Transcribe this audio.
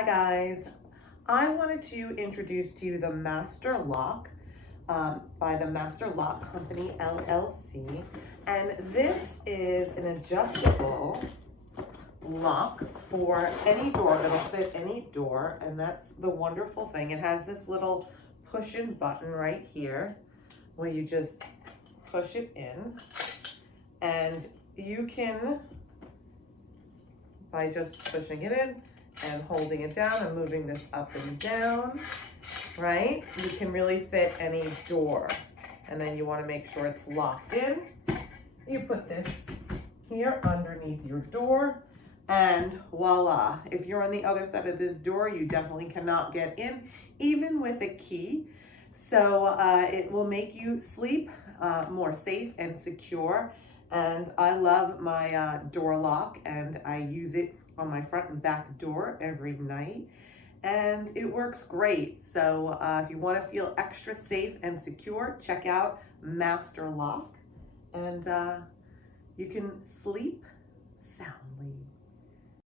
Hi guys, I wanted to introduce to you the Master Lock by the Master Lock Company LLC, and this is an adjustable lock for any door. It'll fit any door, and that's the wonderful thing. It has this little push-in button right here where you just push it in, and you can, by just pushing it in and holding it down and moving this up and down, right? You can really fit any door. And then you want to make sure it's locked in. You put this here underneath your door, and voila. If you're on the other side of this door, you definitely cannot get in, even with a key. So it will make you sleep more safe and secure. And I love my door lock, and I use it on my front and back door every night, and it works great. So if you want to feel extra safe and secure, check out Master Lock, and you can sleep soundly.